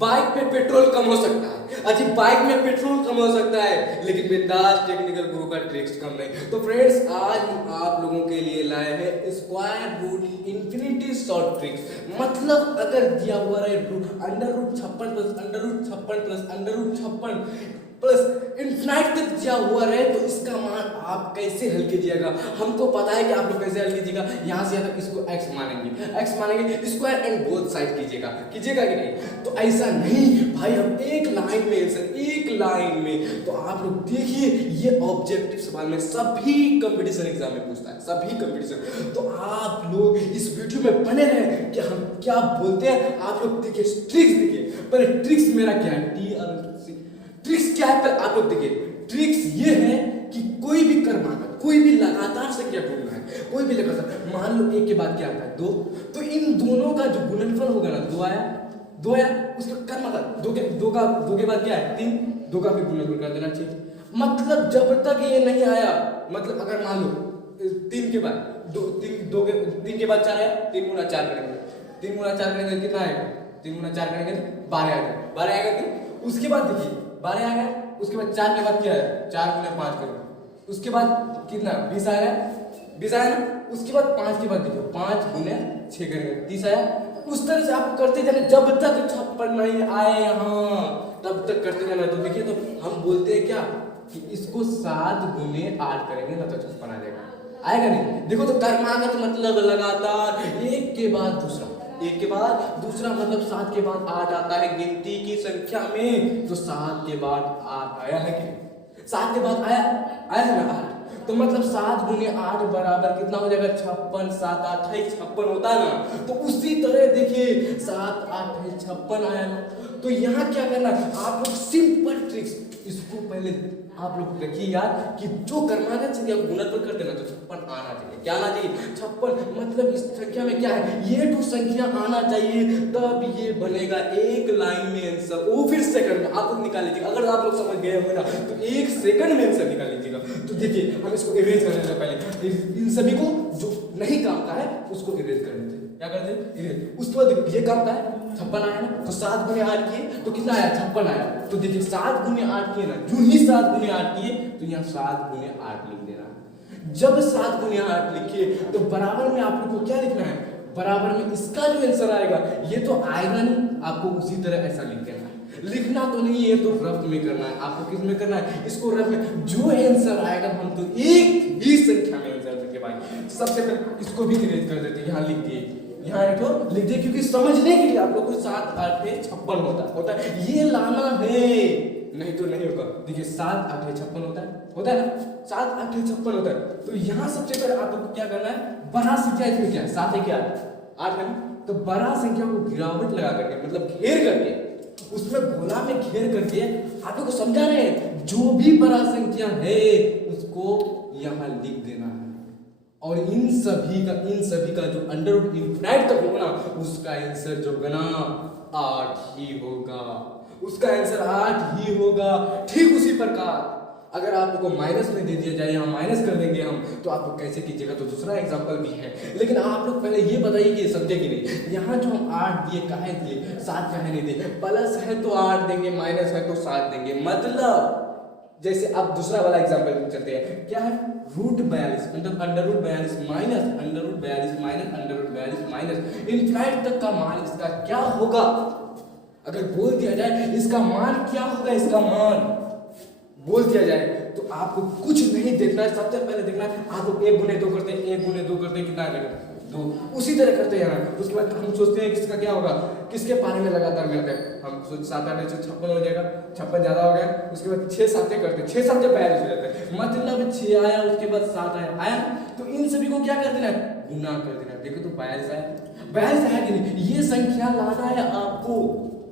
Bike पे petrol कम हो सकता है, अजी बाइक में पेट्रोल कम हो सकता है, लेकिन बिंदास टेक्निकल गुरु का ट्रिक्स कम नहीं। तो फ्रेंड्स आज हम आप लोगों के लिए लाए हैं square root infinity short tricks. मतलब अगर दिया हुआ है under root 56 plus under root 56 plus under root 56 plus infinite तक दिया हुआ रहे तो इसका मान आप कैसे हल कीजिएगा। हमको पता है कि आप लोग कैसे हल कीजिएगा। यहाँ से यहाँ तक इसको x मानेंगे स्क्वायर एंड बोथ साइड कीजिएगा कि नहीं। तो ऐसा नहीं भाई, हम एक लाइन में आंसर एक लाइन में। तो आप लोग देखिए ये ऑब्जेक्टिव सवाल में सभी कंपटीशन एग्जाम में पूछता है, सभी कंपटीशन। तो आप लोग इस वीडियो में बने रहे कि हम क्या बोलते हैं। आप लोग देखिए ट्रिक्स, देखिए पर ट्रिक्स मेरा क्या है, ट्रिक्स क्या है पर आप लोग देखिए। ट्रिक्स ये है कि कोई भी कर्मांक, कोई भी लगातार संख्या ढूंढना है, कोई भी लगातार। मान लो एक के बाद क्या आता है 2, तो इन दोनों का जो गुणनफल होगा ना 2 आया उसका कर्मांक 2 के बाद क्या है 3, 2 का भी गुणनफल कर देना चाहिए। मतलब जब तक ये नहीं आया, मतलब अगर मान लो 3 के बाद 3 के बाद 4 आया, 3 गुना 4 करेंगे, 3 गुना 4 करेंगे कितना आएगा, 3 गुना 4 करेंगे 12 आएगा। उसके बाद देखिए 12 आ गया, उसके बाद 4 के बाद क्या है 4 गुना 5 करो, उसके बाद कितना 20 आया, 20 आया ना। उसके बाद 5 के बाद देखो 5 गुना 6 करेंगे 30 आया। उस तरह से आप करते जाना जब तक 56 नहीं आए यहाँ, तब तक करते जाना। तो देखिए तो हम बोलते हैं क्या कि इसको 7 गुने 8 करेंगे ना तो 56 आ जाएगा, आएगा नहीं। देखो तो कर्मागत मतलब लगातार एक के बाद दूसरा, एक के बाद दूसरा, मतलब 7 के बाद 8 आता है गिनती की संख्या में। तो 7 के बाद 8 आया है कि 7 के बाद आया है ना 8। तो मतलब 7 गुने 8 बराबर कितना हो जाएगा 56, 7 8 56 होता है ना। तो उसी तरह देखिए 7 8 56 आया ना। तो यहाँ क्या करना, आप लोग सिंपल ट्रिक्स इसको पहले आप लोग रखिए यार कि जो कर्मागत संख्या को गुणनफल कर देना तो 56 आना चाहिए। क्या आना चाहिए 56, मतलब इस संख्या में क्या है ये 2 संख्या आना चाहिए, तब ये बनेगा एक लाइन में आंसर। वो फिर सेकंड में आप लोग निकाल लीजिएगा। अगर आप लोग समझ गए हो ना तो 1 सेकंड में आंसर निकाल लीजिएगा। तो देखिए हम इसको इरेज कर देते हैं पहले, इन सभी को जो नहीं काम का है उसको इरेज कर देते हैं। क्या करते हैं इरेज। उसके बाद ये काम का है 56 आया ना, तो 7 गुने 8 किए तो कितना आया 56 आया। तो देखिए 7 गुने 8 किए ना, जो ही 7 गुने 8 किए तो यहाँ 7 गुने 8 लिख देना। जब 7 गुने 8 लिखिए तो बराबर में आप लोग को क्या लिखना है, बराबर में इसका जो आंसर आएगा ये तो आएगा नहीं, आपको उसी तरह ऐसा लिख देना है। लिखना तो नहीं है तो रफ में करना है। आपको किस में करना है, इसको रफ में। जो आंसर आएगा हम तो एक ही संख्या में आंसर देंगे भाई। सबसे पहले इसको भी इरेज कर देते हैं, यहाँ लिख दिए, यहाँ एक तो लिख दिए, क्योंकि समझने के लिए आप लोग को 7 8 56 होता है ये लाना है, नहीं तो नहीं होगा। देखिए 7 8 56 होता है ना, 7 8 56 होता है। तो यहाँ सबसे पहले आप लोग को क्या करना है, बड़ा संख्या इसमें क्या है 7 है क्या 8 है ना, तो बड़ा संख्या को गिरावट लगा करके मतलब घेर करके उसमें गोला में घेर करके आप लोग को समझा रहे हैं जो भी बड़ा संख्या है उसको यहाँ लिख देना है। और इन सभी का जो अंडर रूट इंफिनाइट तक होगा ना उसका आंसर जो होगा ना 8 ही होगा, उसका आंसर 8 ही होगा। ठीक उसी प्रकार अगर आप लोग को माइनस में दे दिया जाए, यहाँ माइनस कर देंगे हम, तो आप लोग कैसे कीजिएगा। तो दूसरा एग्जांपल भी है, लेकिन आप लोग पहले ये बताइए कि समझे कि नहीं। यहाँ जो हम 8 दिए काहे दिए, 7 काहे नहीं दिए। प्लस है तो 8 देंगे, माइनस है तो 7 देंगे। मतलब जैसे आप दूसरा वाला एग्जांपल चलते हैं, क्या है रूट 42 मतलब under root 42 minus under root 42 minus under root 42 minus infinite तक का मान इसका क्या होगा। अगर बोल दिया जाए इसका मान क्या होगा, इसका मान बोल दिया जाए तो आपको कुछ नहीं देखना है। सबसे पहले देखना है आप लोग 1 गुने 2 करते हैं, 1 गुने 2 करते हैं कितना आएगा 2, उसी तरह करते हैं ना। उसके बाद हम सोचते हैं किसका क्या होगा, किसके पारे में लगातार मिलता है। हम सोच 7 8 56 हो जाएगा, 56 ज्यादा हो गया। उसके बाद 6 7 करते हैं, 6 7 42 हो जाता है। मतलब 6 आया उसके बाद 7 आया तो इन सभी को क्या कर देना है गुना कर देना। देखो तो 42 आया कि नहीं। ये संख्या लाना है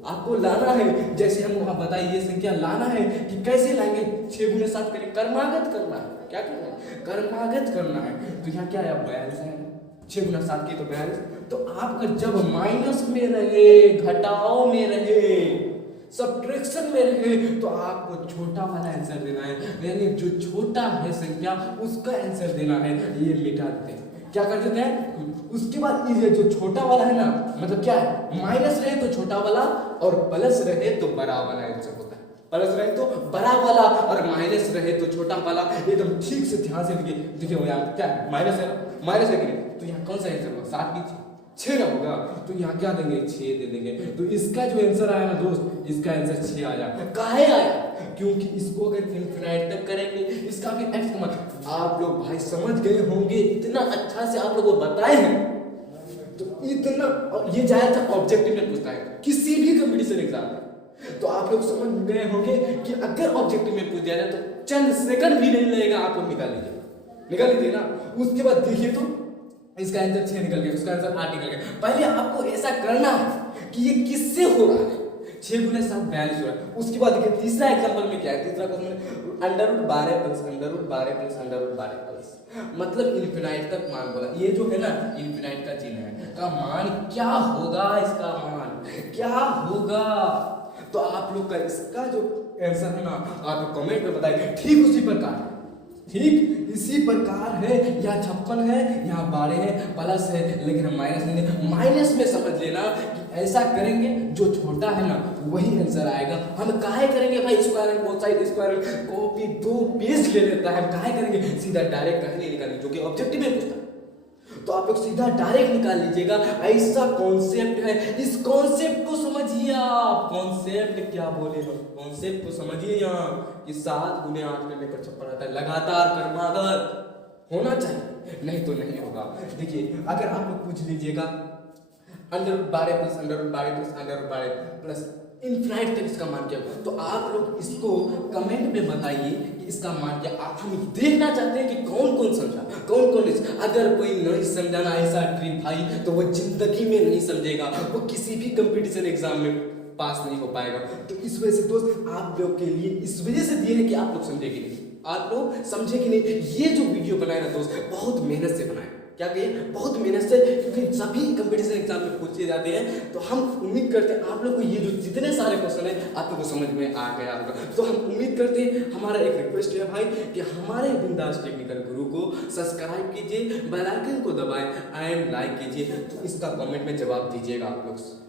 आपको लाना है। जैसे हम वहां बताइए ये संख्या लाना है कि कैसे लाएंगे, 6 गुने 7 करेंगे, कर्मागत करना है। क्या करना है कर्मागत करना है। तो यहाँ क्या है 42 है, 6 गुना 7 की तो 42। तो आपका जब माइनस में रहे, घटाओ में रहे, सब्ट्रैक्शन में रहे तो आपको छोटा वाला आंसर देना है, यानी जो छोटा है संख्या उसका आंसर देना है। ये मिटा देते हैं, क्या कर देते हैं, उसके बाद ये जो छोटा वाला है ना, मतलब क्या है, माइनस रहे तो छोटा वाला और प्लस रहे तो बड़ा वाला आंसर होता है। प्लस रहे तो बड़ा वाला और माइनस रहे तो छोटा वाला। एकदम ठीक से ध्यान से देखिए यहाँ क्या है, माइनस है, माइनस है कि नहीं, तो यहाँ कौन सा आंसर होगा, 7 की 6 ना होगा, तो यहाँ क्या देंगे, 6 दे देंगे। तो इसका जो आंसर आया ना दोस्त, इसका आंसर 6 आया। काहे आया, क्योंकि इसको अगर इनफिनाइट तक करेंगे, इसका भी एक्स का मतलब, आप लोग भाई समझ गए होंगे, इतना अच्छा से आप लोगों को बताए हैं, तो इतना ये ज्यादा ऑब्जेक्टिव में पूछता है किसी भी कंपटीशन एग्जाम में, तो आप लोग समझ गए होंगे कि अगर ऑब्जेक्टिव में पूछ दिया जाए तो चंद सेकंड भी नहीं लगेगा, आप लोग निकाल लीजिए ना। उसके बाद देखिए तो इसका आंसर 6 निकल गया, उसका आंसर 8 निकल गया। पहले आपको ऐसा करना है कि ये किससे हो रहा है, 6 गुने 7 42 हो रहा है। उसके बाद देखिए तीसरा एग्जांपल में क्या है, तीसरा क्वेश्चन में √12 प्लस √12 प्लस √12 प्लस, मतलब इनफिनाइट तक मान बोला। ये जो है ना इनफिनाइट का चिन्ह है, का मान क्या होगा, इसका मान क्या होगा, तो आप लोग का इसका जो आंसर है ना, आप कमेंट में बताइए। ठीक उसी प्रकार है, ठीक इसी प्रकार है, यहाँ 56 है, यहाँ 12 है, प्लस है, लेकिन हम माइनस नहीं दें। माइनस में समझ लेना कि ऐसा करेंगे जो छोटा है ना वही आंसर आएगा। हम काहे करेंगे भाई, square and both side square copy 2 page ले लेता है, हम काहे करेंगे, सीधा डायरेक्ट कहीं नहीं निकालेंगे, जो कि ऑब्जेक्टिव में पूछता है, तो आप लोग सीधा डायरेक्ट निकाल लीजिएगा। ऐसा कॉन्सेप्ट है, इस कॉन्सेप्ट को समझिए आप। कॉन्सेप्ट क्या बोले हम, कॉन्सेप्ट को समझिए यहाँ कि 7 गुने 8 करने पर 56 आता है। लगातार क्रमागत होना चाहिए, नहीं तो नहीं होगा। देखिए अगर आप लोग पूछ लीजिएगा √12 प्लस √12 प्लस √12 प्लस इनफिनाइट तक इसका मान क्या होगा, तो आप लोग इसको कमेंट में बताइए कि इसका मान क्या। आप हम देखना चाहते हैं कि कौन कौन समझा, कौन कौन नहीं। अगर कोई नहीं समझा ना ऐसा ट्रिक भाई, तो वो जिंदगी में नहीं समझेगा, वो किसी भी कंपटीशन एग्जाम में पास नहीं हो पाएगा। तो इस वजह से दोस्त आप लोग के लिए इस वजह से दिए हैं कि आप लोग समझेंगे नहीं, आप लोग समझे कि नहीं। ये जो वीडियो बनाए ना दोस्त, बहुत मेहनत से बनाए, क्या कहिए, बहुत मेहनत से, क्योंकि सभी कंपटीशन एग्जाम में पूछे जाते हैं। तो हम उम्मीद करते हैं आप लोग को ये जो जितने सारे क्वेश्चन हैं आप लोग को समझ में आ गया होगा। तो हम उम्मीद करते हैं, हमारा एक रिक्वेस्ट है भाई कि हमारे बिंदास टेक्निकल गुरु को सब्सक्राइब कीजिए, बेल आइकन को दबाएं एंड लाइक कीजिए। तो इसका कमेंट में जवाब दीजिएगा आप लोग।